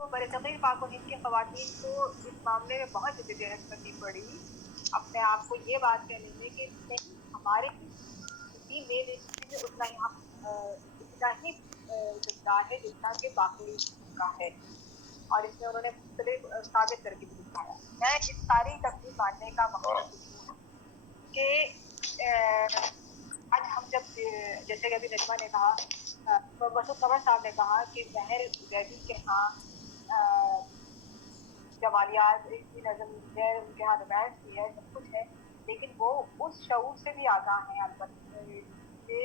تو बरसग़ीर पाक व हिंद की ख़वातीन को इस मामले में बहुत जद्दोजहद करनी पड़ी अपने आप को ये बात कहने में कि नहीं हमारे भी में उतना ही किरदार है जितना कि बाकी का है और इसमें उन्होंने मुख्तलिफ साबित करके भी दिखाया। मैं इस सारी तकलीफ मानने का मकसद हूँ कि आज हम जब जैसे कि अभी नजमा ने कहा वसूल कमर साहब ने कहा कि महर जैदी के यहाँ जमालियात की नज़म है, उनके यहाँ रोमांस भी है, सब कुछ है, लेकिन वो उस शऊर से भी आगाह हैं अलबत्ता कि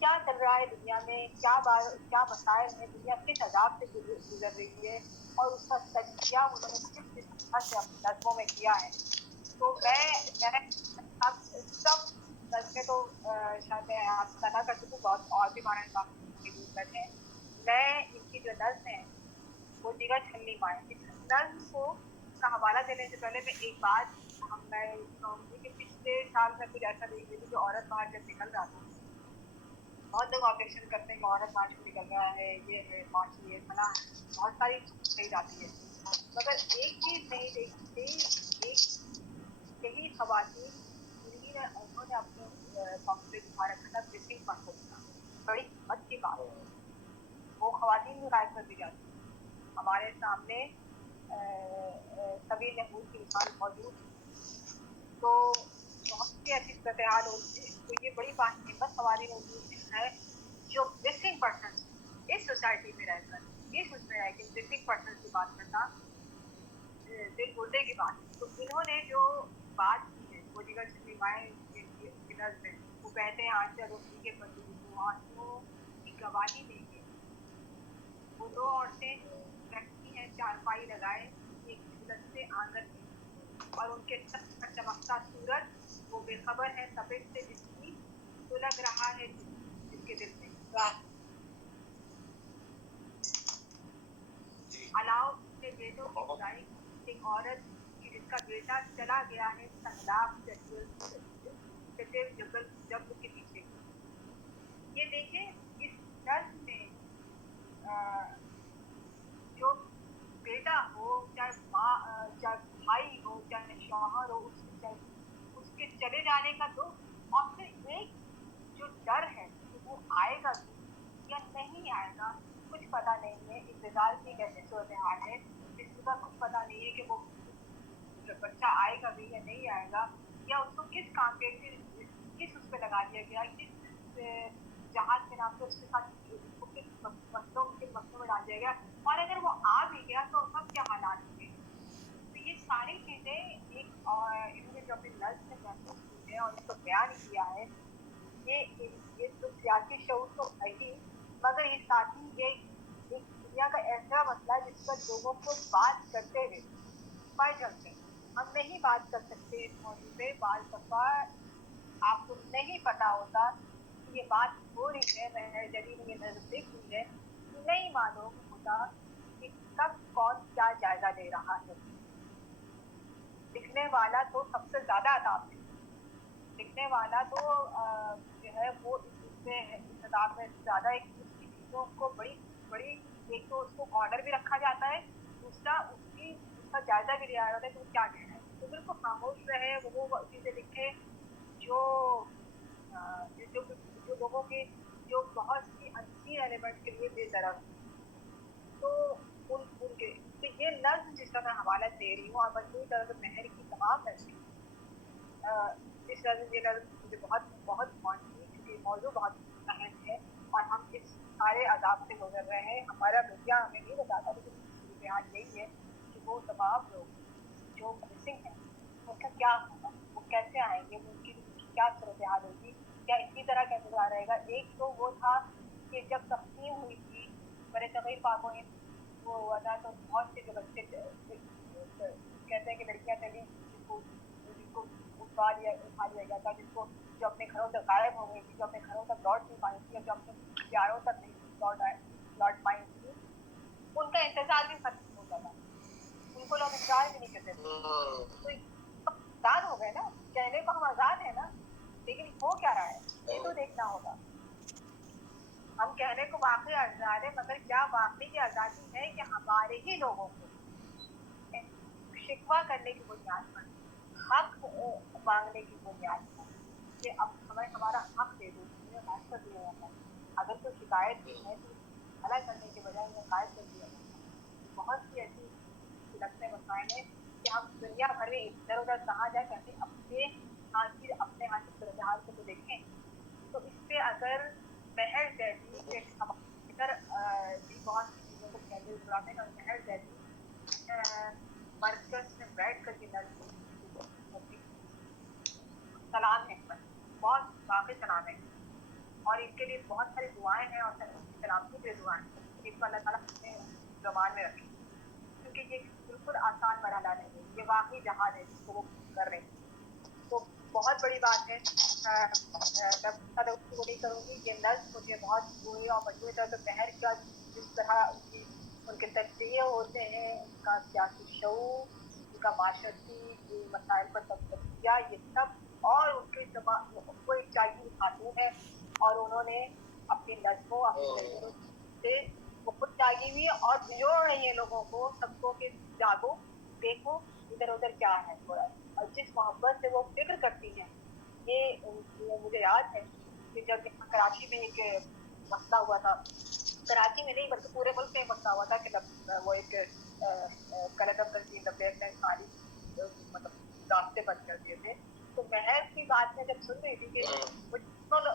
क्या चल रहा है दुनिया में, क्या मसाइल है, दुनिया किस अजाब से गुजर रही है और उसका तजकिया उन्होंने किस तरह से अपनी नज़मों में किया है। तो मैं अब सब नज़में तो शायद मैं आपका ना कर सकूँ, बहुत और भी माना काफ़ी ज़रूरत है। मैं इनकी जो नज़्म है वो जिगर छलनी माए, इस नज़्म को का हवाला देने से पहले मैं एक बात मैं कहूँगी कि पिछले साल मैं कुछ ऐसा देख रही थी जो औरत बाहर जब निकल रहा था, बहुत लोग ऑब्जेक्शन करते हैं कि औरत मार्च में निकल रहा है, ये है मार्च, ये फला, बहुत सारी चीज़ कही जाती है, मगर एक चीज़ नहीं देखती, एक यही ख़वातीन उन्होंने अपने कॉम्प्लेक्स दिखा रखा था ब्रीफिंग पर्पस का, बड़ी हिम्मत की बात है, वो ख़वातीन भी गायब कर दी जाती है। हमारे सामने तवील महमूद की मिसाल मौजूद, तो बहुत सी ऐसी सूरत-ए-हाल होती है, तो ये बड़ी बाहिम्मत ख़वातीन होती हैं जो मिसिंग पर्सन इस सोसाइटी में रहकर इस उसमें रह के मिसिंग पर्सन की बात करना दिल गुर्दे की बात। तो इन्होंने जो बात की है वो जिगर छलनी माए की नज़्म में, वो कहते हैं आंचल रोटी के पतली वो आंसुओं की गवाही देंगे, वो दो औरतें बैठती हैं चारपाई लगाए एक झुलसते आंगन में और उनके सर पर चमकता सूरज वो बेखबर है तपिश से जिसकी तो लग रहा है जिसके दिल में अलाव के बेटों की बुराई एक औरत की जिसका बेटा चला गया है संगलाब जबल जब्र के पीछे। ये देखें इस नज़्म में जो बेटा हो चाहे माँ चाहे भाई हो चाहे शौहर हो चाहे उसके चले जाने का दुख और फिर एक जो डर है कि वो आएगा या नहीं आएगा कुछ पता नहीं है, इंतजार की कैसे सूरत-ए-हाल है जिसका कुछ पता नहीं है कि वो बच्चा आएगा भी या नहीं आएगा या उसको किस काम के किस उस पे लगा दिया गया, किस जहाज के नाम पे उसके साथ किस मसलों में डाल दिया गया और अगर वो आ भी गया तो उसका क्या हालात होंगे। तो ये सारी चीजें एक इन्होंने जो अपनी नज़्म में महसूस की है और इसको बयान किया है, ये तो सियासी शऊर तो है ही, मगर ये साथ ही ये एक दुनिया का ऐसा मसला है जिस पर लोगों को बात करते हुए पड़ जाते हैं। हम नहीं बात कर सकते इस मौजूद पे, बाल दफा आपको नहीं पता होता कि ये बात हो रही है, महर जदी ने ये नज़्म लिखी है, नहीं मालूम होता कि कब कौन क्या जायजा ले रहा है। लिखने वाला तो सबसे ज्यादा अताब है, लिखने वाला तो जो है वो इसमें इस अताब में ज्यादा एक चीजों को बड़ी बड़ी एक तो उसको ऑर्डर भी रखा जाता है, दूसरा उसका जायजा भी लिया जाता है कि वो क्या कहना है, तो बिल्कुल खामोश रहे, वो चीजें लिखे जो लोगों के जो बहुत सी अनसीन एलिमेंट के लिए बेदरद, तो उनके तो ये नज़्म जिसका मैं हवाला दे रही हूँ और मजबूर दर्द महर की तमाम नज़्में, इस नज़्म ये नज़्म मुझे बहुत बहुत पहुँची क्योंकि मौजू बहुत अहम है और हम इस सारे अजाब से गुजर रहे हैं। हमारा मीडिया हमें नहीं बताता, लेकिन सूरत-ए-हाल यही है कि वो तमाम लोग जो मिसिंग हैं उनका क्या होगा, वो कैसे आएंगे, उनकी क्या सूरत-ए-हाल होगी, क्या इसी तरह का इंतजार रहेगा। एक तो वो था कि जब तक़सीम हुई थी बरसग़ीर पाक व हिंद वो हुआ था तो बहुत से जो बच्चे कहते हैं कि लड़कियां चली जिनको उठा लिया गया था, जिनको जो अपने घरों तक गायब हो गई थी, जो अपने घरों तक लौट नहीं पाई थी, जो अपने प्यारों तक नहीं लौट पाई थी, उनका इंतजार भी खत्म हो गया, उनको लोग इंतजार भी नहीं करते थे। तो आजाद हो गए ना, कहने को हम आजाद है ना, लेकिन हो क्या रहा है ये तो देखना होगा। ہم کہنے کو واقعی آزاد ہے، مگر کیا واقعی کی آزادی ہے کہ ہمارے ہی لوگوں کو شکوہ کرنے کی بنیاد پر، حق مانگنے کی بنیاد پر کہ اب ہمیں ہمارا حق دے دو، ہمیں فیصلہ دیا جاتا ہے. اگر کوئی شکایت بھی ہے تو بھلا کرنے کے بجائے انہیں قائد کر دیا جاتا ہے. بہت سی ایسی لگتے مسائل ہیں کہ ہم دنیا بھر میں ادھر ادھر کہاں جا کر اپنے حاصل صورتحال کو تو دیکھیں. تو اس پہ اگر محض جیسی کہ اگر بھی بہت سی چیزوں کو کینڈل اڑاتے ہیں اور محض جیسی مرکز میں بیٹھ کر کے سلام ہے، بہت واقعی سلام ہے، اور ان کے لیے بہت ساری دعائیں ہیں اور سلامتی کے دعائیں ہیں جن کو اللہ تعالیٰ اپنے زبان میں رکھے، کیونکہ یہ بالکل آسان مرحلہ نہیں ہے، یہ واقعی جہاد ہے جس کو وہ کر رہے ہیں. تو بہت بڑی بات ہے. میں زیادہ گفتگو نہیں کروں گی. یہ نظم مجھے بہت ہوئی اور مجموعی طور پر بحر کا جس طرح ان کے تجزیے ہوتے ہیں، ان کا سیاسی شعور، ان کا معاشرتی مسائل پر تجزیہ، یہ سب، اور ان کے وہ ایک چاہیے خاتون ہے اور انہوں نے اپنی نظموں اپنی تحریروں سے وہ خود جاگی ہوئی اور بجوڑ رہی ہیں لوگوں کو، سب کو کہ جاگو، دیکھو ادھر ادھر کیا ہے تھوڑا. اور جس محبت سے وہ فکر کرتی ہیں، یہ مجھے یاد ہے کہ جب یہاں کراچی میں ایک مسئلہ ہوا تھا، کراچی میں نہیں بلکہ پورے ملک میں مسئلہ ہوا تھا کہ وہ ایک کلکم تنظیم لبیک نے ساری مطلب راستے بند کر دیے تھے. تو محض کی بات میں جب سن رہی تھی کہ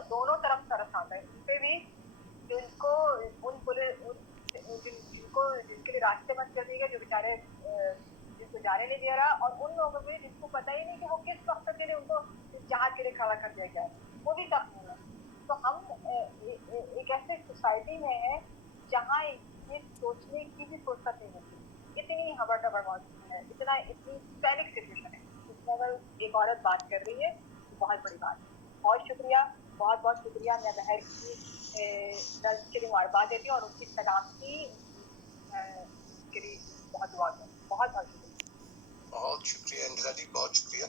دونوں طرف طرف آتا ہے، ان پہ بھی جن کو جن کے لیے راستے بند کر دیے گئے، جو بیچارے جن کو جانے نہیں دیا رہا، اور ان لوگوں کو جن کو پتہ ہی نہیں کہ وہ کس وقت کے لیے ان کو جہاد کے لیے کھڑا کر دیا گیا ہے، وہ بھی تخمین ہے. تو ہم ایک ایسے سوسائٹی میں ہیں جہاں یہ سوچنے کی بھی فرصت نہیں ہوتی. اتنی ہبڑ ڈبڑ موجود ہے، اتنی پینک سچویشن ہے، اس میں اگر ایک عورت بات کر رہی ہے تو بہت بڑی بات ہے. بہت شکریہ، بہت بہت شکریہ. میں بہر کی نظم کے لیے مبارکباد دیتی ہوں اور ان کی سلامتی کے لیے بہت دعا دوں. بہت بہت شکریہ. بہت شکریہ انجلا جی، بہت شکریہ.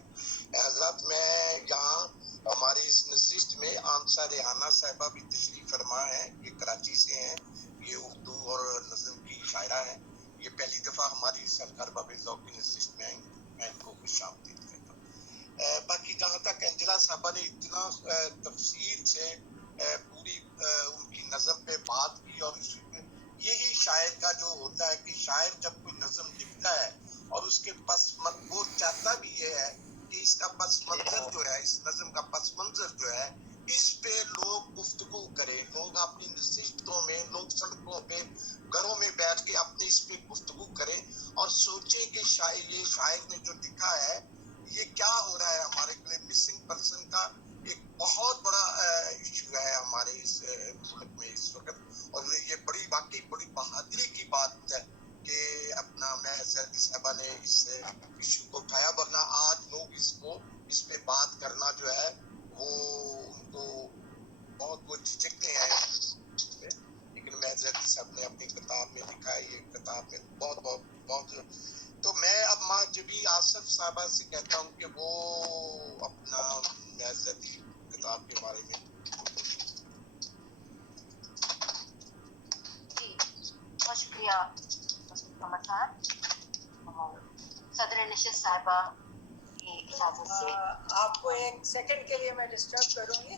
حضرات، میں یہاں ہماری اس نشست میں آنسا ریحانہ صاحبہ بھی تشریف فرما ہے. یہ کراچی سے ہیں، یہ اردو اور نظم کی شاعرہ ہیں. یہ پہلی دفعہ ہماری سرکار باب ذوق کی نشست میں آئیں. میں ان کو خوش آمدید کہتا ہوں. باقی جہاں تک انجلا صاحبہ نے اتنا تفصیل سے پوری ان کی نظم پہ بات کی، اور یہی شاعر کا جو ہوتا ہے کہ شاعر جب کوئی نظم لکھتا ہے اور اس کے وہ چاہتا بھی یہ ہے کہ اس کا پس منظر جو ہے، اس نظم کا پس منظر جو ہے، اس پہ لوگ گفتگو کریں، لوگ اپنی نشستوں میں، لوگ سڑکوں پہ، گھروں میں بیٹھ کے اپنے اس پہ گفتگو کریں اور سوچیں کہ یہ شاعر نے جو لکھا ہے یہ کیا ہو رہا ہے. ہمارے لیے مسنگ پرسن کا ایک بہت بڑا ایشو ہے ہمارے اس ملک میں اس وقت، اور یہ واقعی بڑی بہادری کی بات ہے کہ اپنا میں زیدی صاحبہ نے اس ایشو کو اٹھایا، ورنہ آج لوگ اس پہ بات کرنا جو ہے وہ ان کو بہت وہ جھجکتے ہیں. لیکن میں زیدی صاحب نے اپنی کتاب میں لکھا ہے، یہ کتاب میں بہت بہت بہت. تو میں اب ماں جبی آصف صاحبہ سے کہتا ہوں کہ وہ اپنا میں زیدی کتاب کے بارے میں. جی بہت شکریہ محمد صاحب اور صدر نشست صاحبہ کی اجازت سے. آپ کو ایک سیکنڈ کے لیے میں ڈسٹرب کروں گی.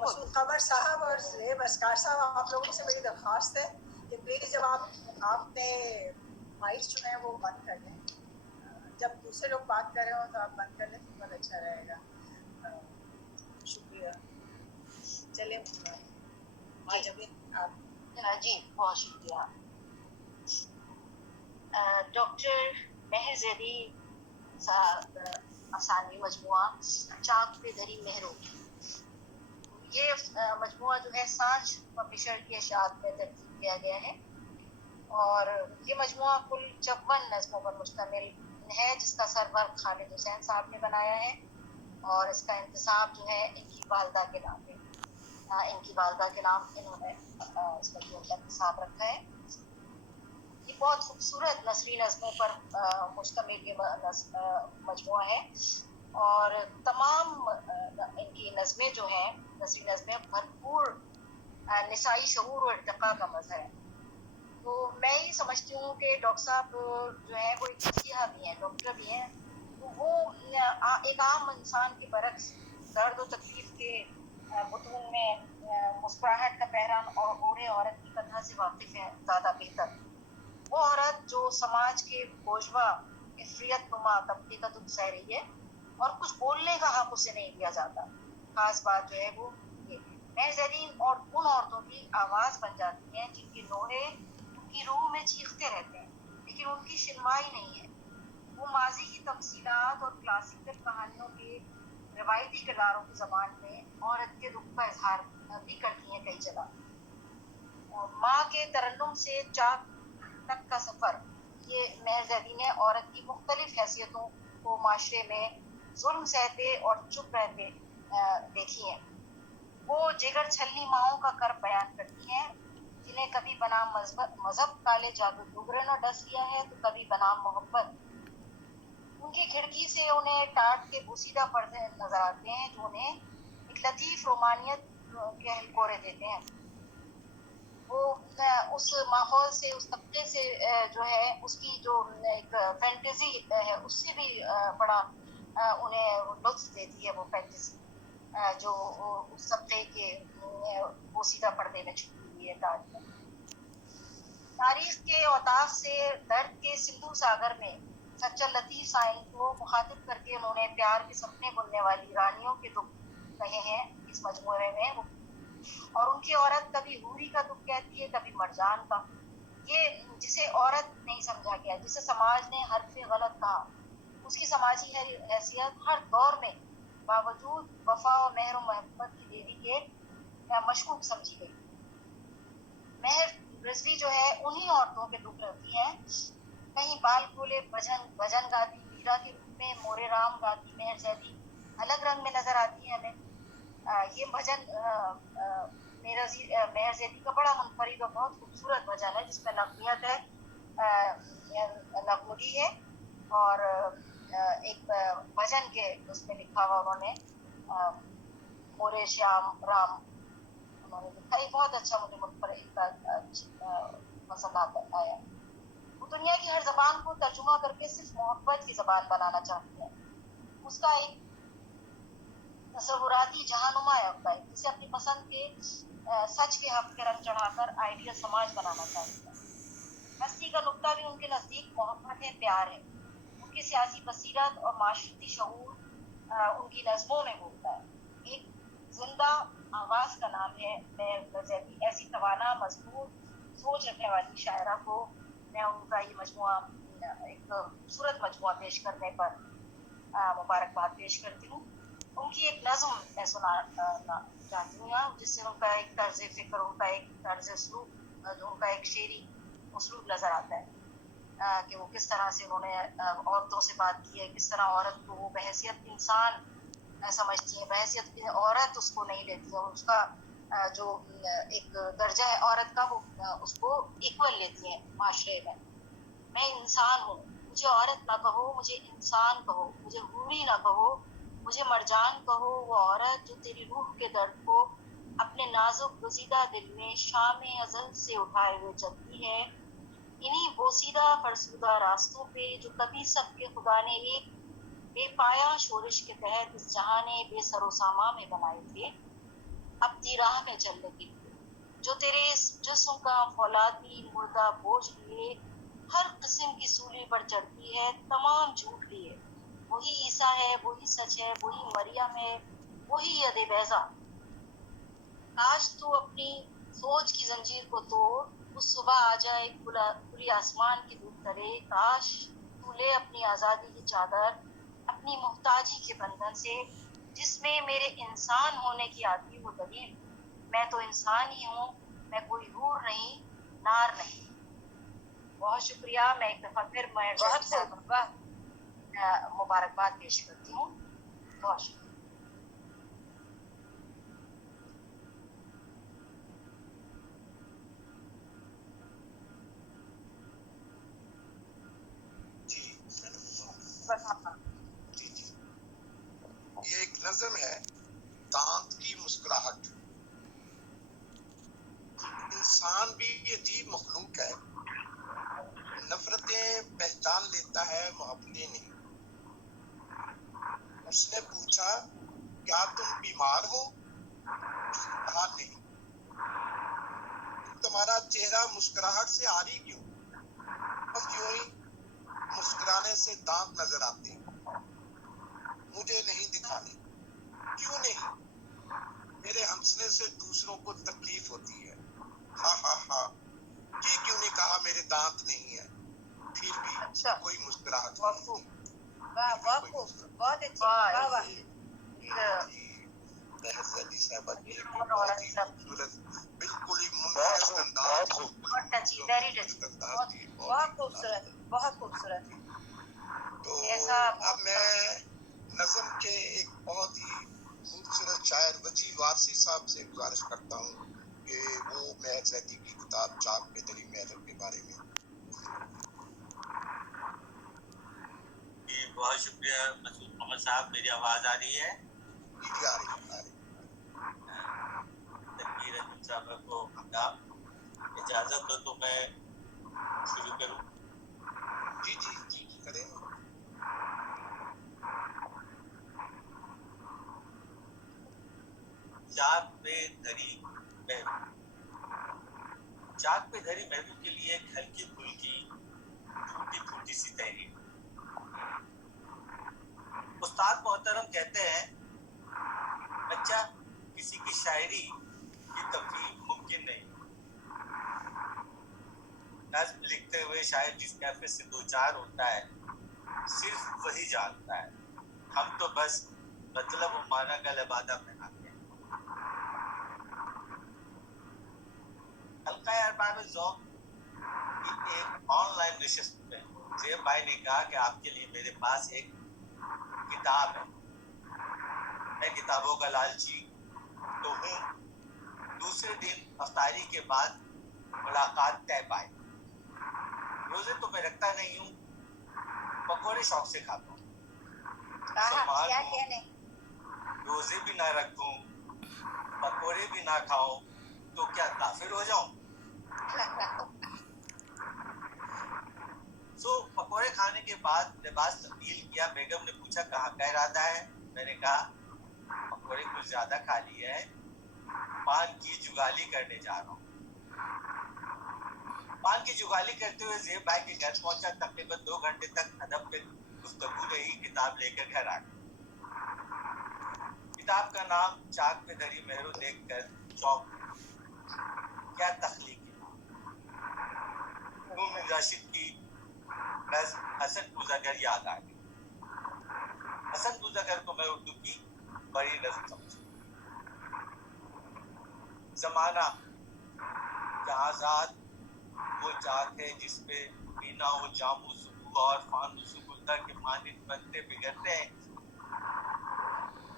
مسعود قمر صاحب اور زیب اسکار صاحب، آپ لوگوں سے میری درخواست ہے کہ پلیز جب آپ نے مائک جو ہے وہ بند کر لیں، جب دوسرے لوگ بات کر رہے ہوں تو آپ بند کر لیں تو بہت اچھا رہے گا. شکریہ. چلیں جب آپ. جی بہت شکریہ. ڈاکٹر مہر زیدی افسانوی مجموعہ چاک پہ دری مہرو، یہ مجموعہ جو ہے سانچ پبلشر کی اشاعت میں ترتیب کیا گیا ہے، اور یہ مجموعہ کل 54 نظموں پر مشتمل ہے جس کا سرورق خالد حسین صاحب نے بنایا ہے، اور اس کا انتصاب جو ہے ان کی والدہ کے نام پہ، ان کی والدہ کے نام انہوں نے اس مجموعے کا انتصاب رکھا ہے. یہ بہت خوبصورت نثری نظموں پر مشتمل یہ مجموعہ ہے، اور تمام ان کی نظمیں جو ہیں، نثری نظمیں بھرپور نسائی شعور و ارتقاء کا مظہر ہے. تو میں یہ سمجھتی ہوں کہ ڈاکٹر صاحب جو ہیں وہ ایک مسیحا بھی ہیں, ڈاکٹر بھی ہیں, تو وہ ایک عام انسان کے برعکس درد و تکلیف کے بطون میں مسکراہٹ کا پہران اور اوڑھے عورت کی کتھا سے واقف ہیں زیادہ بہتر. وہ عورت جو سماج کے بوجھوا افریت نما طبقے کا دکھ سہ رہی ہے اور کچھ بولنے کا حق اسے نہیں دیا جاتا. خاص بات جو ہے وہ یہ مہر زرین اور ان عورتوں کی آواز بن جاتی ہیں جن کے نوحے ان کی روح میں چیختے رہتے ہیں لیکن ان کی شنوائی نہیں ہے. وہ ماضی کی تمثیلات اور کلاسیکل کہانیوں کے روایتی کرداروں کی زبان میں عورت کے دکھ کا اظہار بھی کرتی ہیں کئی جگہ. ماں کے ترنم سے چاک تک کا سفر, یہ مہر زیدی نے عورت کی مختلف حیثیتوں کو معاشرے میں ظلم سہتے اور چپ رہتے دیکھی ہیں. وہ جگر چھلنی ماؤں کا کرب بیان کرتی ہیں جنہیں کبھی بنام مذہب کالے جادوگر نے ڈس لیا ہے تو کبھی بنام محبت. ان کی کھڑکی سے انہیں ٹاٹ کے بوسیدہ پردے نظر آتے ہیں جو انہیں ایک لطیف رومانیت کے ہلکورے دیتے ہیں. وہ اس ماحول سے, اس طبقے سے جو ہے اس کی جو ایک فینٹیزی ہے اس سے بھی بڑا انہیں لطف دیتی ہے وہ فینٹیزی جو اس طبقے کے بوسیدہ پردے میں چھپی ہوئی ہے تاج میں. تاریخ کے اوتاف سے درد کے سندھو ساگر میں سچا لطیف سائن کو مخاطب کر کے انہوں نے پیار کے سپنے بننے والی رانیوں کے دکھ کہے ہیں اس مجموعے میں. اور ان کی عورت کبھی حوری کا دکھ کہتی ہے کبھی مرجان کا. یہ جسے عورت نہیں سمجھا گیا, جسے سماج نے حرف غلط کہا, اس کی سماجی حیثیت ہر دور میں باوجود وفا و مہر و محبت کی دیوی کے مشکوک سمجھی گئی. مہر رضوی جو ہے انہی عورتوں کے دکھ رہتی ہیں. کہیں بال کھولے بھجن گاتی میرا کے روپ میں مورے رام گاتی مہر زیدی الگ رنگ میں نظر آتی ہے ہمیں. یہ بھجن مہر زیدی کا بڑا منفرد اور بہت خوبصورت بھجن ہے جس میں نغمیت ہے, نغمگی ہے اور ایک بھجن کے اس میں لکھا ہوا انہوں نے مورے شیام رام انہوں نے لکھا. یہ بہت اچھا مجھے منفرد پسند آیا. وہ دنیا کی ہر زبان کو ترجمہ کر کے صرف محبت کی زبان بنانا چاہتی ہے. اس کا ایک تصوراتی جہانما ہوتا ہے جسے اپنی پسند کے سچ کے حق کے رنگ چڑھا کر آئیڈیل سماج بنانا چاہتی ہے. ہستی کا نقطہ بھی ان کے نزدیک محبت ہے, پیار ہے. ان کی سیاسی بصیرت اور معاشرتی شعور ان کی نظموں میں بولتا ہے. ایک زندہ آواز کا نام ہے مہر زیدی. ایسی توانا مضبوط سوچ رکھنے والی شاعرہ کو میں ان کا یہ مجموعہ ایک خوبصورت مجموعہ پیش کرنے پر مبارکباد پیش کرتی ہوں. ان کی ایک نظم میں سنانا چاہتی ہوں جس سے ان کا ایک طرز فکر, ان کا ایک طرز اسلوب, جو ان کا ایک شعری اسلوب نظر آتا ہے کہ وہ کس طرح سے انہوں نے عورتوں سے بات کی ہے, کس طرح عورت کو وہ بحیثیت انسان سمجھتی ہیں, بحیثیت عورت اس کو نہیں لیتی ہے, اس کا جو ایک درجہ ہے عورت کا وہ اس کو ایکول لیتی ہیں معاشرے میں. میں انسان ہوں, مجھے عورت نہ کہو, مجھے انسان کہو, مجھے حوری نہ کہو, مجھے مرجان کہو. وہ عورت جو تیری روح کے درد کو اپنے نازک گزیدہ دل میں شام ازل سے اٹھائے ہوئے چلتی ہے. انہی بوسیدہ فرسودہ راستوں پہ جو کبھی سب کے خدا نے ایک بے پایا شورش کے تحت اس جہاں بے سر و ساما میں بنائے تھے, اپنی راہ میں چلنے کے لیے. جو تیرے اس جسم کا فولادی مردہ بوجھ لیے ہر قسم کی سولی پر چڑھتی ہے, تمام جھوٹ لیے. وہی عیسیٰ ہے, وہی سچ ہے, وہی مریم ہے, وہی ید بیضا. کاش تو اپنی سوچ کی زنجیر کو توڑ, اس صبح آ جائے کھلی آسمان کی دودھ کرے. کاش تو لے اپنی آزادی کی چادر اپنی محتاجی کے بندھن سے, جس میں میرے انسان ہونے کی آتی ہو دلیل. میں تو انسان ہی ہوں, میں کوئی حور نہیں, نار نہیں. بہت شکریہ. میں ایک دفعہ پھر مبارکباد پیش کرتی ہوں. بہت شکریہ. یہ ایک نظم ہے, دانت کی مسکراہٹ. عجیب مخلوق ہے، نفرتیں پہچان لیتا ہے، محبتیں نہیں. اس نے پوچھا کیا تم بیمار ہو؟ اس نے کہا نہیں. تمہارا چہرہ مسکراہٹ سے عاری کیوں؟ بس یوں ہی، مسکرانے سے دانت نظر آتے ہیں. مجھے نہیں دکھانے. کیوں نہیں؟ میرے ہنسنے سے دوسروں کو تکلیف ہوتی ہے. ہاں ہاں ہاں. یہ کیوں نہیں کہا میرے دانت نہیں ہے؟ پھر بھی اچھا، کوئی مسکراہٹ بہت نہیں خوب. تھی. واہ پھر بھی بہت کوئی خوب، مسکراہٹ. بہت اچھی، واہ، واہ واہ. بحث علی صاحبہ کی ایک اور بہت ہی سب خوبصورت، بالکل ہی منفرد انداز، اور ٹچی، ویری ٹچی، انداز تھی. بہت خوبصورت، بہت خوبصورت. تو ایسا اب میں نظم کے ایک بہت ہی خوبصورت شاعر وجی وارسی صاحب سے گزارش کرتا ہوں کہ وہ مہر زیدی کی کتاب چاک پہ دری محرم کے بارے میں. جی بہت شکریہ مسعود قمر صاحب. میری آواز آ رہی ہے؟ جی آ رہی. تنویر انجم صاحبہ کو خطاب. اجازت دو تو میں شروع کروں. جی کریں. چاک پہ دھری محرو. چاک پہ دھری محرو کے لیے ایک ہلکی پھلکی ٹوٹی پھوٹی سی تحریر. استاد محترم کہتے ہیں بچہ کسی کی شاعری کی تفہیم ممکن نہیں. نظم لکھتے ہوئے شاعر جس کیفیت سے دوچار ہوتا ہے صرف وہی جانتا ہے. ہم تو بس مطلب و معنی کا لبادہ پہناتے ہیں. حلقہ ارباب ذوق کی ایک آن لائن نشست میں زیب بھائی نے کہا کہ آپ کے لیے میرے پاس ایک کتاب ہے. میں کتابوں کا لالچی تو ہوں. دوسرے دن افطاری کے بعد ملاقات طے پائی. روزے تو میں رکھتا نہیں ہوں، پکوڑے شوق سے کھاتا ہوں. کہا کیا کہنے. روزے بھی نہ رکھوں، پکوڑے بھی نہ کھاؤں تو کیا کافر ہو جاؤں؟ پکوڑے کھانے کے بعد لباس تبدیل کیا. بیگم نے پوچھا کہاں کا ارادہ ہے؟ میں نے کہا پکوڑے کچھ زیادہ کھا لیے ہیں، پان کی جگالی کرنے جا رہا ہوں. پان کی جگالی کرتے ہوئے زیب بھائی کے گھر پہنچا. تقریباً 2 گھنٹے تک ادب پہ گفتگو رہی. کتاب لے کر گھر آ گیا. کتاب کا نام چاک پہ دھری محرو دیکھ کر چونک گیا. کیا تخلیقی نون راشد کی نظم حسن پوزاگر یاد آ گئی. حسن پوزاگر کو میں اردو کی بڑی نظم سمجھتا ہوں. زمانہ جہاں ذات وہ چاک ہے جس پہ بینا ہو جامو سبو اور فانوس گلدر کے مانند بنتے بگڑتے ہیں.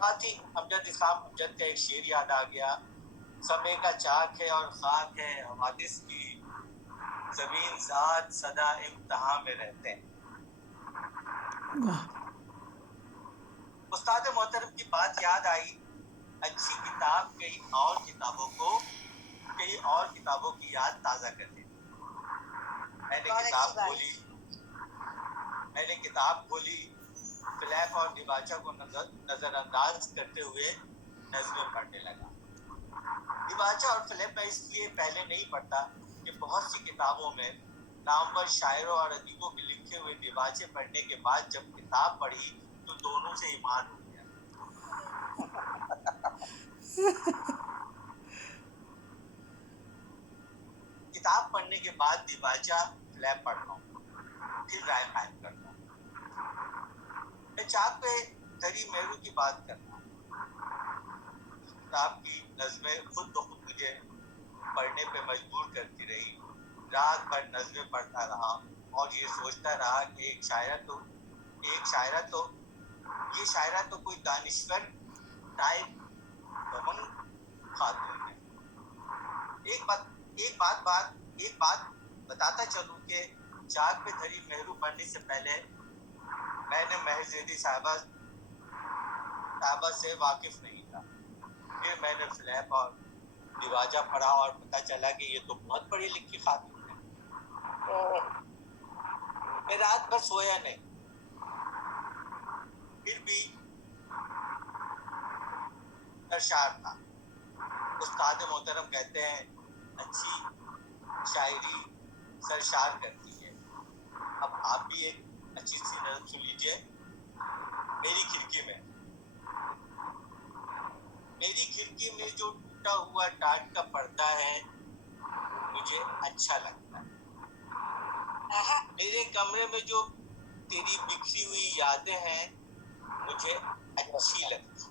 ہاتھی امجد اسلام امجد کا ایک شعر یاد آ گیا. سمے کا چاک ہے اور خاک ہے حوادث کی، زمین ذات سدا امتحان میں رہتے ہیں. استاد محترم کی بات یاد آئی. اچھی کتاب کئی اور کتابوں کی یاد تازہ کر دیتی. میں نے کتاب کھولی. فلیپ اور ڈباچہ کو نظر انداز کرتے ہوئے نظمیں پڑھنے لگا. ڈباچہ اور فلیپ میں اس لیے پہلے نہیں پڑھتا کہ بہت سی کتابوں میں نامور شاعروں اور ادیبوں کے لکھے ہوئے ڈباچے پڑھنے کے بعد جب کتاب پڑھی تو دونوں سے ایمان ہو گیا. کتاب پڑھنے کے بعد ڈباچہ فلیپ پڑھتا ہوں، پھر رائے قائم کرتا ہوں. میں چاک پہ دھری محرو کی بات کرتا ہوں. کتاب کی نظمیں خود بخود مجھے پڑھنے پہ مجبور کرتی رہی. رات بھر نظمیں پڑھتا رہا اور یہ سوچتا رہا کہ یہ شاعرہ تو کوئی دانشور ٹائپ دمنگ خاتون ہے. ایک بات بتاتا چلوں کہ چاک پہ دھری محرو پڑھنے سے پہلے میں نے مہر زیدی صاحبہ سے واقف نہیں تھا. پھر میں نے فلیپ اور दिवाजा पढ़ा और पता चला कि ये तो बहुत पढ़ी लिखी खातून है। तो मैं रात भर सोया नहीं, फिर भी सरशार था। उस्ताद मोहतरम कहते हैं अच्छी शायरी सरशार करती है। अब आप भी एक अच्छी सी नज़म सुन लीजिए। मेरी खिड़की में जो टूटा हुआ टाट का पर्दा है मुझे अच्छा लगता है। मेरे कमरे में जो तेरी बिखरी हुई यादें हैं मुझे अच्छी लगती।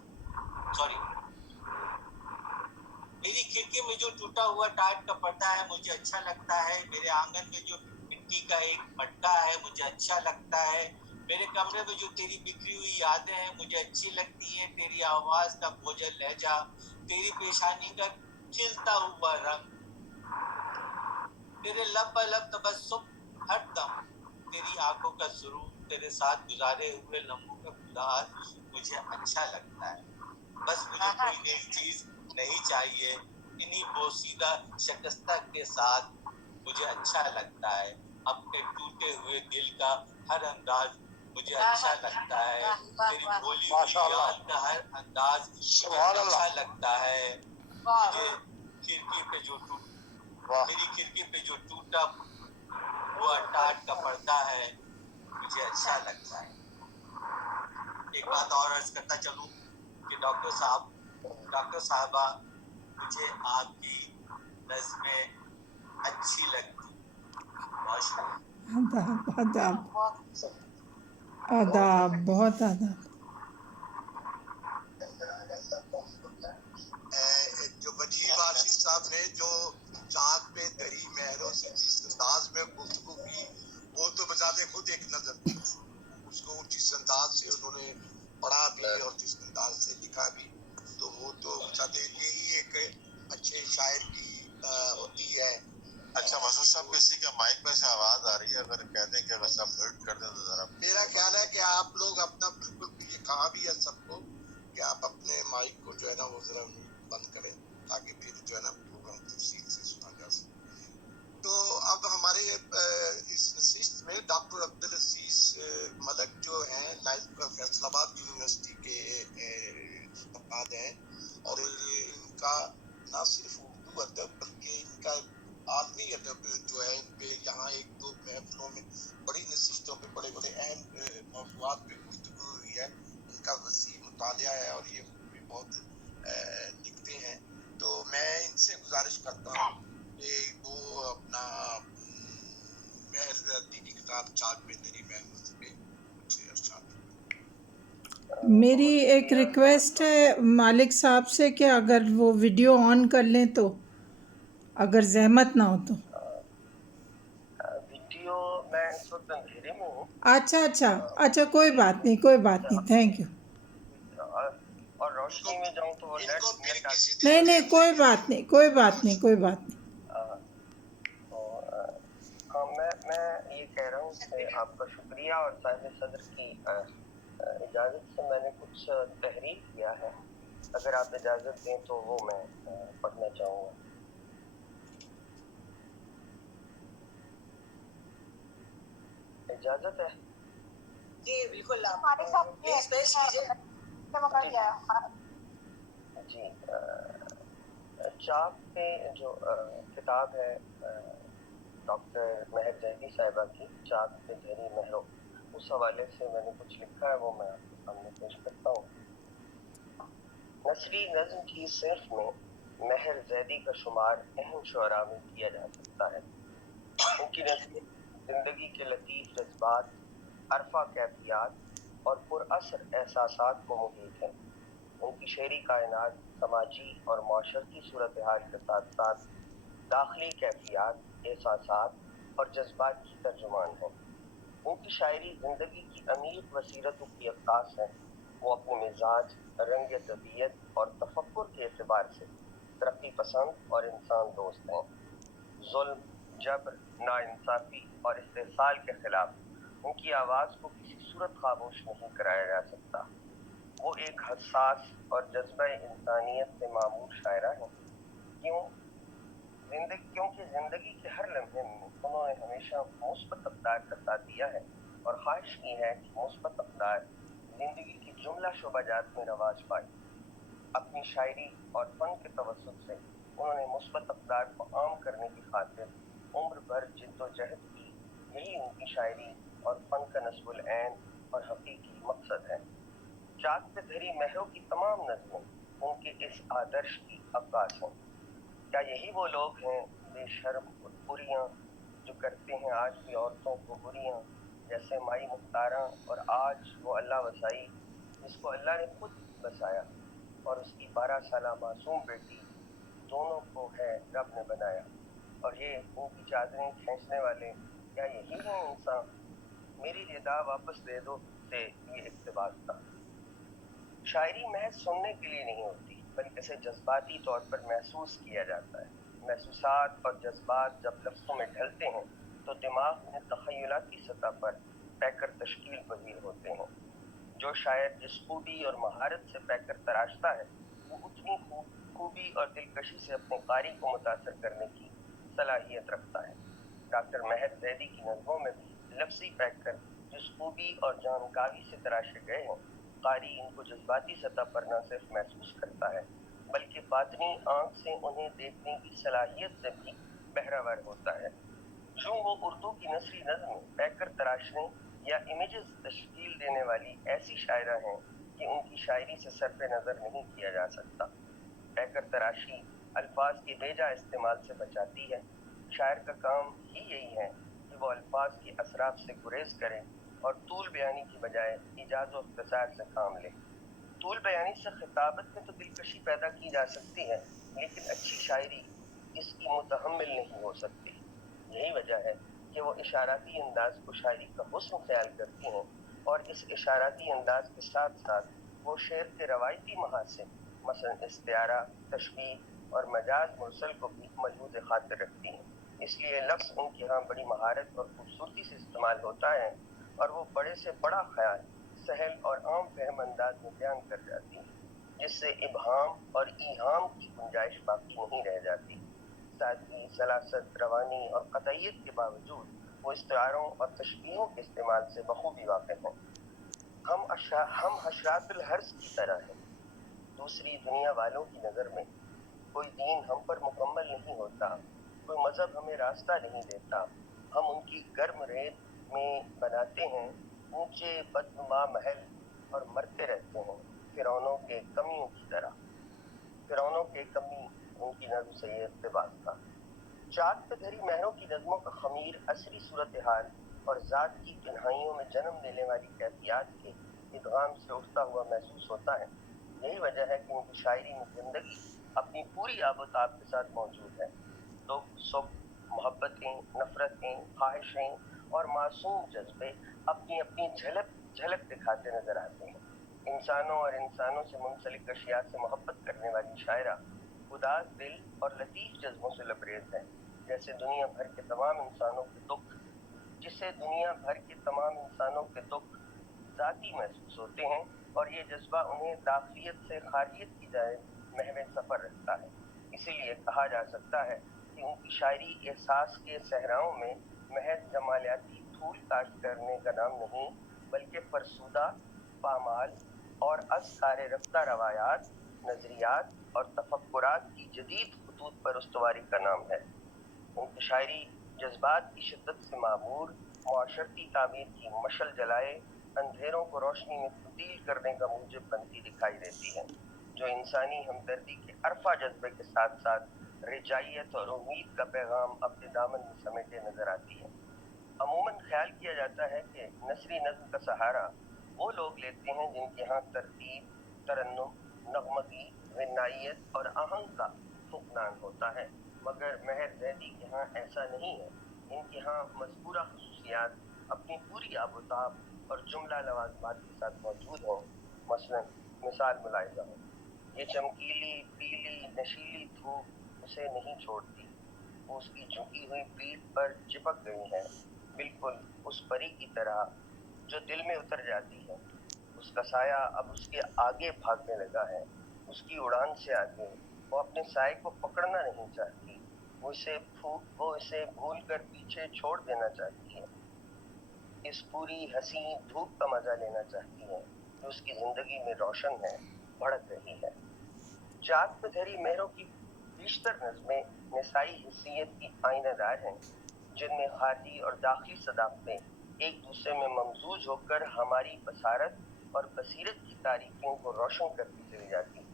मेरी खिड़की में जो टूटा हुआ टाट का पर्दा है मुझे अच्छा लगता है। मेरे आंगन में जो मिट्टी का एक मटका है मुझे अच्छा लगता है। मेरे कमरे में जो तेरी बिखरी हुई यादें हैं मुझे अच्छी लगती है। तेरी आवाज का बोझल लहजा, तेरी पेशानी का खिलता हुआ रंग, तेरे लब ब-लब तबस्सुम हर दम, तेरी आंखों का सुरूर, तेरे साथ गुजारे हुए लम्हों का गुजार मुझे अच्छा लगता है। बस मुझे कोई नई चीज नहीं चाहिए। इन्हीं बोसीदा शिकस्ता के साथ मुझे अच्छा लगता है। अपने टूटे हुए दिल का हर अंदाज मुझे अच्छा लगता है। तेरी बोली हुई याद का हर अंदाज मुझे अच्छा लगता है। मुझे खिड़की पे जो मेरी खिड़की पे जो टूटा हुआ टाट का पर्दा है मुझे अच्छा लगता है। एक बात और अर्ज करता चलूं कि डॉक्टर साहबा, मुझे आपकी नज़्में अच्छी लगती। बहुत शुक्रिया। आदाब, बहुत आदाब। जो वजीर वासिफ साहब ने जो चाक पे दरी महरों से जिस अंदाज में गुफ्तगू की, वो तो बजाते खुद एक नजर। उसको जिस अंदाज से उन्होंने पढ़ा भी और जिस अंदाज से लिखा भी, तो वो तो बजाते यही एक अच्छे शायर की होती है। अच्छा मसूद साहब, किसी का माइक में से आवाज आ रही है, अगर कह दें कि अगर सब म्यूट कर दें तो जरा। मेरा ख्याल है कि आप लोग अपना बिल्कुल, ये कहा भी है सबको कि आप अपने माइक को जो है ना वो जरा बंद करें, ताकि फिर जो है ना प्रोग्राम तफसील से सुना जा सके। तो अब हमारे इस नशिस्त में डॉक्टर अब्दुल अजीज मलक जो हैं फैसलाबाद यूनिवर्सिटी के उस्ताद हैं, और इनका ना सिर्फ उर्दू अदब बल्कि इनका आलमी अदब जो है, इन पे यहाँ एक दो महफिलों में बड़ी नशिस्तों पे बड़े बड़े अहम मौज़ूआत पे गुफ्तगू हुई है। इनका वसी मुतालिया है और ये भी बहुत लिखते हैं। तो मैं इनसे गुजारिश करता हूँ कि वो अपना महर की किताब चाक पे तेरी महर पे कुछ इरशाद। मेरी एक रिक्वेस्ट है मालिक साहब से कि अगर वो वीडियो ऑन कर लें तो, अगर जहमत ना हो तो। वीडियो मैं इस वक्त अंधेरे में हूँ। अच्छा, कोई बात नहीं, थैंक यू। और रोशनी में जाऊँ तो वो नेट नहीं, कोई बात नहीं। हाँ, मैं ये कह रहा हूँ कि आपका शुक्रिया, और साहिब सदर की इजाज़त से मैंने कुछ तहरीर किया है, अगर आप इजाज़त दें तो वो मैं पढ़ना चाहूँगा। इजाज़त है? जी बिल्कुल, मालिक साहब प्लीज पेश कीजिए। जी, चाक पे जो किताब है डॉक्टर महर जैदी साहिबा की, चाक पे धरी महरों, उस हवाले से मैंने कुछ लिखा है, वो मैं आपके सामने पेश करता हूँ। नसरी नज़्म की सिर्फ में महर जैदी का शुमार अहम शुअरा में किया जा सकता है। उनकी नज़्में जिंदगी के लतीफ़ जज्बात, अरफा कैफियात और पुरअसर एहसासात को मुहीत है। उनकी शेरी कायनात समाजी और माशरती सूरत हाल के साथ साथ दाखिली कैफियात, एहसासात और जज्बात की तर्जुमान है। उनकी शायरी जिंदगी की अमीर बसीरतों की अक्कास है। वो अपने मिजाज, रंग तबीयत और तफक्कुर के एतबार से तरक्की पसंद और इंसान दोस्त हैं। जुल्म, जबर, नाइंसाफी और इस्तेहसाल के खिलाफ उनकी आवाज़ को किसी सूरत खामोश नहीं कराया जा सकता। वो एक हसास और जज्बा इंसानियत से मामूर शायरा है। क्योंकि जिंदगी के हर लम्हे में उन्होंने हमेशा मुस्बत अक़दार का साथ दिया है और ख्वाहिश की है कि मुस्बत अक़दार जिंदगी की जुमला शोबाजात में रवाज पाए। अपनी शायरी और फन के तवस्सुत से उन्होंने मुस्बत अक़दार को आम करने की खातिर उम्र भर जिद्दोजहद की। यही उनकी शायरी और फन का नस्बुल ऐन और हकीकी मकसद है। चाक पे धरी महरों की तमाम नज़में उनके इस आदर्श की अक्कास हैं। क्या यही वो लोग हैं बेशर्म बुरियाँ जो करते हैं आज भी औरतों को बुरियाँ, जैसे माई मुख्तारा और आज वो अल्लाह वसाई जिसको अल्लाह ने खुद बसाया और उसकी 12 साला मासूम बेटी दोनों को है रब ने बनाया। और ये उनकी चादरें खींचने वाले, क्या यही हैं इंसान? मेरी रिदा वापस दे दो से ये इक़्तिबास था। शायरी महज सुनने के लिए नहीं होती बल्कि इसे जज्बाती तौर पर महसूस किया जाता है। महसूसात और जज्बात जब लफ्ज़ों में ढलते हैं तो दिमाग में तख़य्युलाती सतह पर पैकर तश्कील पज़ीर होते हैं। जो शायर जिस खूबी और महारत से पैकर तराशता है वो उतनी खूबी और दिलकशी से अपने कारी को मुतासर करने की सलाहियत रखता है। डॉक्टर महर ज़ैदी की नज़मों में भी लफ्ज़ी पैकर जिस खूबी और जानकावी से तराशे गए हैं, कारी इनको जज्बाती सतह पर न सिर्फ महसूस करता है बल्कि बातनी आँख से उन्हें देखने की सलाहियत से भी बहरावर होता है। जो वो उर्दू की नसरी नज़्म में पैकर तराशने या इमेजेस तश्कील देने वाली ऐसी शायरा हैं कि उनकी शायरी से सरफ़े नज़र नहीं किया जा सकता। पैकर तराशी अल्फाज के बेजा इस्तेमाल से बचाती है। शायर का काम ही यही है कि वो अल्फाज के असराफ से गुरेज करें और तूल बयानी की बजाय इजाज़ और इख्तिसार से काम ले। तूल बयानी से खिताबत में तो दिलकशी पैदा की जा सकती है लेकिन अच्छी शायरी इसकी मुतहम्मिल नहीं हो सकती। यही वजह है कि वो इशाराती अंदाज को शायरी का हुस्न ख्याल करती हैं और इस इशाराती अंदाज के साथ साथ वो शेर के रवायती महासिन मसलन इस्तिआरा, तशबीह और मजाज मुरसल को भी मौजूद खातिर रखती हैं। इसलिए लफ्ज़ उनके यहाँ बड़ी महारत और खूबसूरती से इस्तेमाल होता है और वो बड़े से बड़ा ख्याल सहल और आम फहम अंदाज में बयान कर जाती है, जिससे इबहाम और ईहाम की गुंजाइश बाकी नहीं रह जाती। सादगी, सलासत, रवानी और कतईयत के बावजूद वो इस्तिआरों और तशबीहों के इस्तेमाल से बखूबी वाक़िफ़ हैं। हम हशरातुल हर्स की तरह हैं। दूसरी दुनिया वालों की नज़र में कोई दीन हम पर मुकम्मल नहीं होता, कोई मज़हब हमें रास्ता नहीं देता। हम उनकी गर्म रेत में बनाते हैं ऊंचे बदनुमा महल और मरते रहते हैं फिरौनों के कमियों की तरह। फिरौनों के कमी उनकी नज़्म से ये इक़्तिबास था। चाक पे धरी महरों की नज़मों का ख़मीर असरी सूरत हाल और ज़ात की तन्हाइयों में जन्म देने वाली कैफियत के इदगाम से उठता हुआ महसूस होता है। यही वजह है कि उनकी शायरी में ज़िंदगी अपनी पूरी आबोताब के साथ मौजूद है। दुख, सुख, मोहब्बतें, नफ़रतें, ख्वाहिशें और मासूम जज्बे अपनी अपनी झलक दिखाते नजर आते हैं। इंसानों और इंसानों से मुंसलिक अशिया से मोहब्बत करने वाली शायरा उदास दिल और लतीफ़ जज्बों से लबरेज है। जिसे दुनिया भर के तमाम इंसानों के दुख ज़ाती महसूस होते हैं और ये जज्बा उन्हें दाखिलियत से खारियत की जाए महवे सफ़र रखता है। इसीलिए कहा जा सकता है कि उनकी शायरी एहसास के सहराओं में महज जमालियाती धूल काश्त करने का नाम नहीं बल्कि फरसुदा, पामाल और असकारे रफ्ता रवायात, नज़रियात और तफक्कुरात की जदीद खतूत पर उस्तवारी का नाम है। उनकी शायरी जज्बात की शिद्दत से मामूर मुआशरती तामीर की मशल जलाए अंधेरों को रोशनी में तब्दील करने का मूजिब बनती दिखाई देती है, जो इंसानी हमदर्दी के अरफा जज्बे के साथ साथ रिजाइयत और उम्मीद का पैगाम अपने दामन में समेटे नजर आती है। अमूमन ख्याल किया जाता है कि नसरी नज़्म का सहारा वो लोग लेते हैं जिनके यहाँ तरतीब, तरन्नुम, नगमगी, गन्नाइयत और आहंग का फुकनान होता है, मगर महर ज़ैदी के यहाँ ऐसा नहीं है। इनके यहाँ मज़कूरा खसूसियात अपनी पूरी आबोताब और जुमला लवाज़मात के साथ मौजूद हों। मसलन मिसाल मुलाहिज़ा हो, ये चमकीली पीली नशीली धूप उसे नहीं छोड़ती, वो उसकी झुकी हुई पीठ पर चिपक गई है, बिल्कुल उस परी की तरह जो दिल में उतर जाती है। उसका साया अब उसके आगे भागने लगा है, उसकी उड़ान से आगे वो अपने साए को पकड़ना नहीं चाहती, वो इसे भूल कर पीछे छोड़ देना चाहती है। इस पूरी हसीन धूप का मजा लेना चाहती है जो उसकी जिंदगी में रोशन है, भड़क रही है। चाँद पे धरी मेहरों की बेशतर नज़्में निसाई हिस्सियत की आईनादार हैं, जिनमें खारजी और दाखिली सदाकतें एक दूसरे में ममजूज होकर हमारी बसारत और बसीरत की तारीकियों को रोशन करती चली जाती हैं।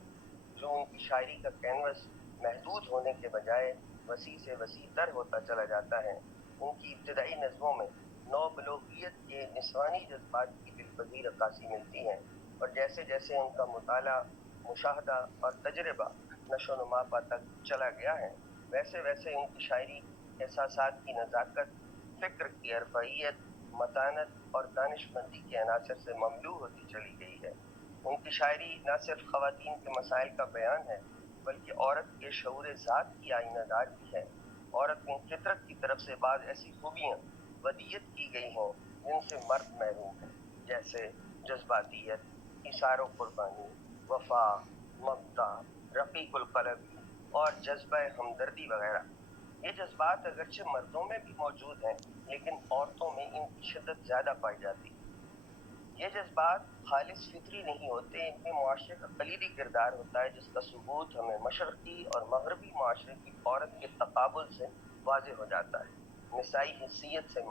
जो उनकी शायरी का कैनवस महदूद होने के बजाय वसी से वसी तर होता चला जाता है। उनकी इब्तदाई नज़्मों में नौबलोगियत के निस्वानी जज्बात की दिलपजीर अक्कासी मिलती है, और जैसे जैसे उनका मुताला, मुशाहदा और तजर्बा नशोनुमा पाता चला गया है, वैसे वैसे उनकी शायरी एहसासात की नज़ाकत, फ़िक्र की अरफाइयत, मतानत और दानिशमंदी के अनासर से ममलू होती चली गई है। उनकी शायरी न सिर्फ ख़वातीन के मसाइल का बयान है, बल्कि औरत के शऊर ज़ात की आईनादार भी है। औरत में फितरत की तरफ से बाद ऐसी खूबियाँ वदियत की गई हैं जिनसे मर्द महरूम है, जैसे जज्बातियत, इशारो कुर्बानी, वफा, ममता, रफ़ीकुल क़लबी और जज्बा हमदर्दी वगैरह। ये जज्बात अगरचे मर्दों में भी मौजूद हैं, लेकिन औरतों में इनकी शिद्दत ज़्यादा पाई जाती है। ये जज्बात खालिस फितरी नहीं होते, इनमें मुआशरे का कलीदी किरदार होता है, जिसका सबूत हमें मशरक़ी और मग़रबी मुआशरे की औरत के तक़ाबुल से वाज़ेह हो जाता है। निसाई हैसियत से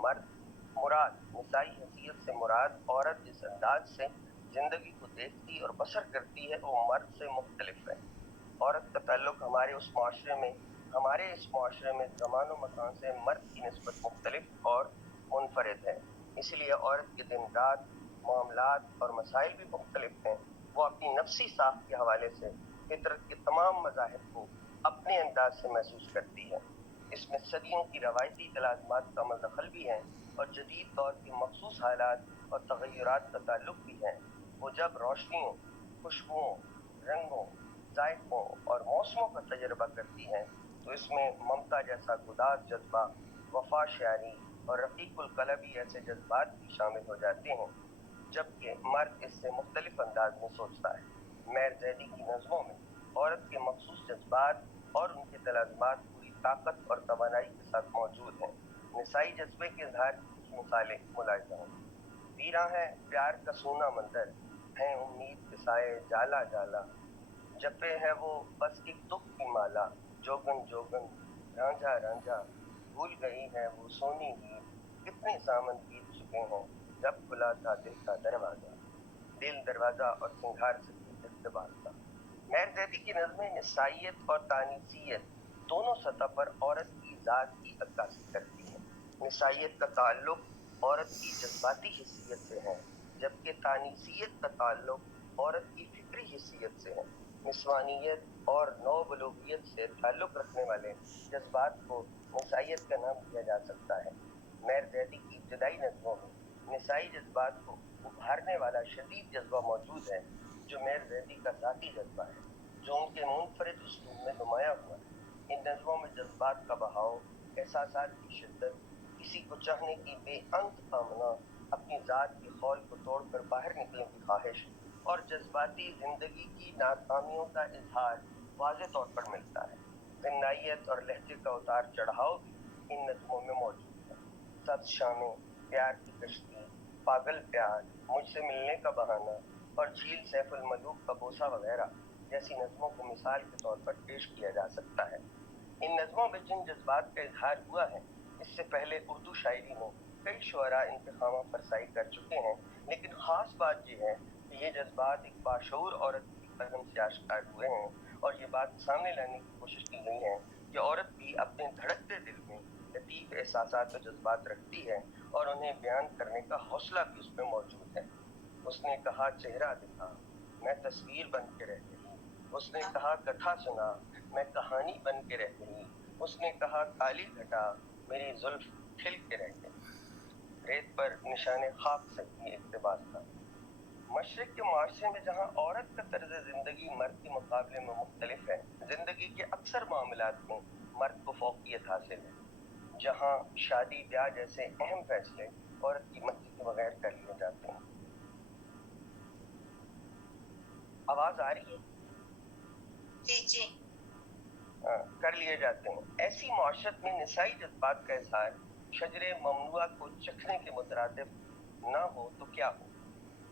मुराद औरत जिस अंदाज से ज़िंदगी को देखती और बसर करती है वो मर्द से मुख्तलिफ है। औरत का ताल्लुक हमारे इस मुआशरे में ज़मान व मकान से मर्द की निस्बत मुख्तलिफ और मुनफरिद है। इसलिए औरत के दिन रात, मामलात और मसाइल भी मुख्तलिफ हैं। वो अपनी नफ्सी साख के हवाले से फितरत के तमाम मज़ाहिर को अपने अंदाज से महसूस करती है। इसमें सदियों की रवायती तलाज़मात का मदखल भी है और जदीद दौर के मखसूस हालात और तग़य्युरात का ताल्लुक भी है। वो जब रोशनियों, खुशबुओं, रंगों, जायकों और मौसमों का तजर्बा करती हैं तो इसमें ममता जैसा गुदार जज्बा, वफा शायरी और रफ़ीकुल क़लबी ऐसे जज्बात भी शामिल हो जाते हैं, जबकि मर्द इससे मुख्तलिफ अंदाज में सोचता है। मेहर ज़ैदी की नज़्मों में औरत के मखसूस जज्बात और उनके तलाज़मात पूरी ताकत और तवानाई के साथ मौजूद हैं। निसाई जज्बे के इज़हार की कुछ मिसालें मुलाहिज़ा हैं। वीरां है प्यार का सोना मंदिर, है उम्मीद के साए जाला जाला, जपे है वो बस एक दुख की माला, जोगन जोगन रांझा रांझा, भूल गई है वो सोनी नींद, कितने सामन बीत चुके हैं जब खुला था दिल का दरवाजा। दिल दरवाजा और सिंगार से इख्तिबार था। मेहर ज़ैदी की नज़्में निसाइयत और तानीसियत दोनों सतह पर औरत की ज़ात की अक्कासी करती हैं। निसाइयत का ताल्लुक औरत की जज्बाती हिस्सियत से है, जबकि तानीसियत का ताल्लुक औरत की फिक्री हिस्सियत से है। निस्वानियत और नौबलोगियत से ताल्लुक रखने वाले जज्बात को निसाइयत का नाम दिया जा सकता है। मेहर ज़ैदी की इब्तदाई नज़्मों में निसाई जज्बात को उभारने वाला शदीद जज्बा मौजूद है, जो मेहर ज़ैदी का ज़ाती जज्बा है, जो उनके मुनफरिद उसलूब में नुमायां हुआ है। इन नज़्मों में जज्बात का बहाव, एहसासात की शिद्दत, किसी को चाहने की बेअंत कामना, अपनी ज़ात के खौल को तोड़कर बाहर निकलने की ख्वाहिश और जज्बाती ज़िंदगी की नाकामियों का इजहार वाज़े तौर पर मिलता है। ज़िन्नाइयत और लहजे का उतार चढ़ाव भी इन नज़्मों में मौजूद है। सब्ज़ शामें, प्यार की कश्ती, पागल प्यार, मुझसे मिलने का बहाना और झील सैफुल मलूक का बोसा वगैरह जैसी नज़्मों को मिसाल के तौर पर पेश किया जा सकता है। इन नज़्मों में जिन जज्बात का इजहार हुआ है, इससे पहले उर्दू शायरी में कई शुअरा इनके खामा फरसाई कर चुके हैं, लेकिन ख़ास बात यह है कि ये जज्बात एक बाशऊर औरत की कदम से आश्कार हुए हैं और ये बात सामने लाने की कोशिश की गई है कि औरत भी अपने धड़कते दिल में लतीफ़ एहसासात और जज्बात रखती है और उन्हें बयान करने का हौसला भी उसमें मौजूद है। उसने कहा चेहरा दिखा, मैं तस्वीर बन के रह गई। उसने कहा कथा सुना, मैं कहानी बन के रह गई। उसने कहा काली घटा, मेरी जुल्फ खिल के रह गई। रेत पर निशाने खाक से भी इक़्तिबास था। मशरिक़ के मुआशरे में जहाँ औरत का तर्ज़ ज़िंदगी मर्द के मुकाबले में मुख्तलिफ है, ज़िंदगी के अक्सर मामलात में मर्द को फ़ौक़ियत हासिल है। जहाँ शादी ब्याह जैसे अहम फैसले औरत की मर्ज़ी के बगैर कर लिए जाते हैं। आवाज़ आ रही है? जी जी। कर लिए जाते हैं। ऐसी माशरत में निसाई जज्बात का इजहार शजरे ममनुआ को चखने के मुतरादिफ ना हो तो क्या हो।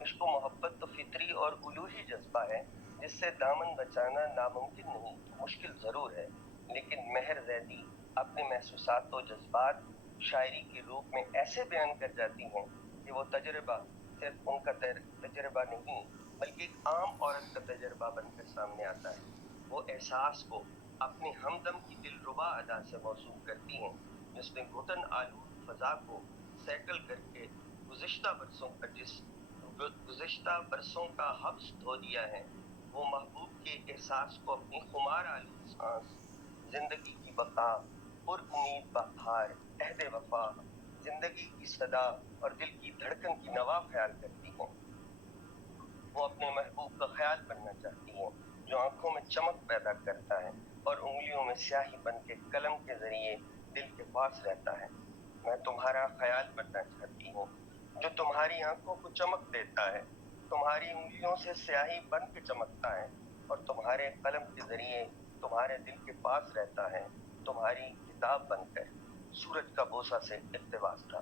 इश्क मोहब्बत तो फितरी और उलूही जज्बा है जिससे दामन बचाना नामुमकिन नहीं तो मुश्किल ज़रूर है, लेकिन मेहर ज़ैदी अपने महसूसात और जज्बात शायरी के रूप में ऐसे बयान कर जाती हैं कि वो तजर्बा सिर्फ उनका तजर्बा नहीं बल्कि एक आम औरत का तजर्बा बनकर सामने आता है। वो एहसास को अपनी हमदम की दिलरुबा अदा से मौसूल करती हैं जिसमें घुटन आलूद फ़ज़ा को सैकल करके गुज़िश्ता बरसों का हब्स धो दिया है। वो महबूब के एहसास को अपनी खुमार आलूद सांस, जिंदगी की बका, पुरउम्मीद बहार, अहद वफा, जिंदगी की सदा और दिल की धड़कन की नवा ख्याल करती हैं। वो अपने महबूब का ख्याल बनना चाहती हैं जो आंखों में चमक पैदा करता है और उंगलियों में स्याही बन के कलम के जरिए दिल के पास रहता है। मैं तुम्हारा ख्याल बनना चाहती हूँ जो तुम्हारी आंखों को चमक देता है, तुम्हारी उंगलियों से स्याही बन के चमकता है और तुम्हारे कलम के जरिए तुम्हारे दिल के पास रहता है, तुम्हारी किताब बनकर सूरज का बोसा से इक़्तिबास था।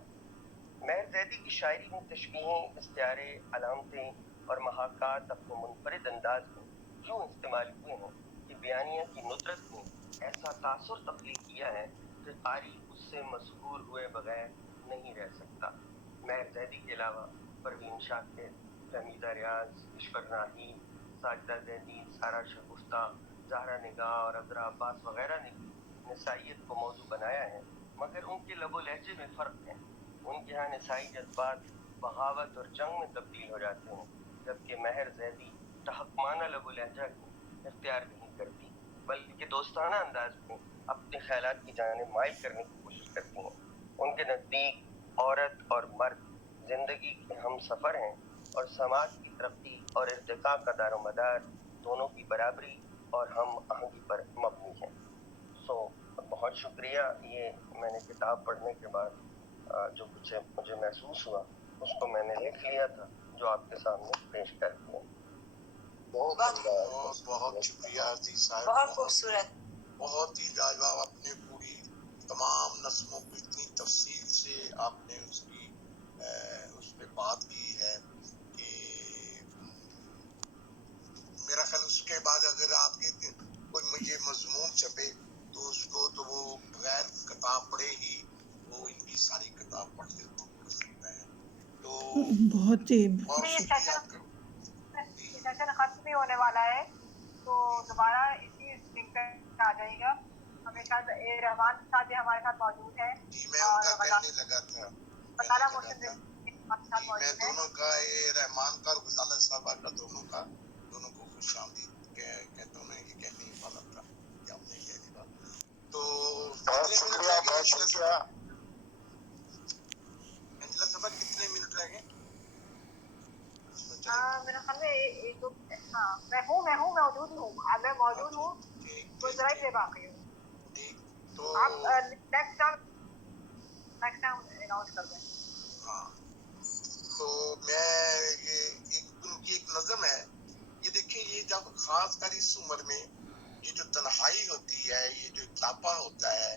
मेहर ज़ैदी की शायरी में तशबीहें, इस्तिआरे, अलामतें और महाकात अपने मुनफरिद अंदाज में क्यों इस्तेमाल हुए हैं कि बयानिया की नुदरत ने ऐसा तासुर तख्लीक किया है कि कारी उससे मशहूर हुए बगैर नहीं रह सकता। मेहर ज़ैदी के अलावा परवीन शाकिर, फहमीदा रियाज, ईश्वर नाही, साजिदा ज़ैदी, सारा शगुफ्ता, ज़हरा निगाह और अज़रा अब्बास वगैरह ने भी निसाइयत को मौजू बनाया है, मगर उनके लबो लहजे में फ़र्क है। उनके यहाँ निसाई जज्बात बगावत और जंग में तब्दील हो जाते हैं, जबकि मेहर ज़ैदी तहक्माना लबो लहजा को इख्तियार नहीं करती बल्कि दोस्ताना अंदाज में अपने ख्यालात की जानिब माइल करने की कोशिश करती हैं। उनके नज़दीक औरत और मर्द जिंदगी के हम सफ़र हैं और समाज की तरक्की और इर्तिका का दारोमदार दोनों की बराबरी और हम आहंगी पर मबनी है। बहुत शुक्रिया। ये मैंने किताब पढ़ने के बाद जो कुछ मुझे महसूस हुआ उसको मैंने लिख लिया था जो आपके सामने पेश कर दिया। बहुत शुक्रिया अजीज साहब, बहुत खूबसूरत, बहुत ही लाजवाब। आपने पूरी तमाम नस्मों को इतनी तफसील से आपने उस पे बात की है कि मेरा ख्याल उसके बाद अगर आपके कोई मुझे मजमून छपे तो उसको तो वो बगैर किताब पढ़े ही वो इनकी सारी किताब पढ़ सकता है। तो बहुत ही सेशन खत्म भी होने वाला है तो दोबारा इसी लिंक पे आ जाएगा। हमें शायद ए रहमान साहब भी हमारे साथ मौजूद है जी, मैं उनका कहने लगा था मैं दोनों का ये रहमान का और गुजाला साहबा का दोनों को खुश आमदीद कहता हूँ। मैं ये कहने ही वाला था कि आपने कह दिया। तो बहुत शुक्रिया अंजला साहबा, कितने मिनट रह गए? मेरे ख्याल में एक दो, हाँ मैं मौजूद हूँ। अगर मौजूद हूँ तो जरा ही बाकी हूँ। तो आप नेक्स्ट टाइम अनाउंस कर दें। हाँ, तो मैं ये उनकी एक नज़म है, ये देखिए, ये जब खास कर इस उम्र में ये जो तन्हाई होती है, ये जो इकलापा होता है,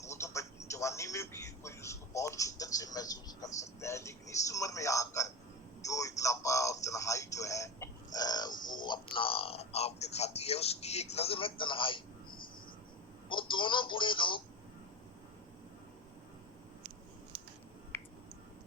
वो तो जवानी में भी कोई उसको बहुत शिद्दत से महसूस कर सकता है, लेकिन इस उम्र में आकर जो इकलापा और तन्हाई जो है वो अपना आप दिखाती है। उसकी एक नज़म है तन्हाई। वो दोनों बूढ़े लोग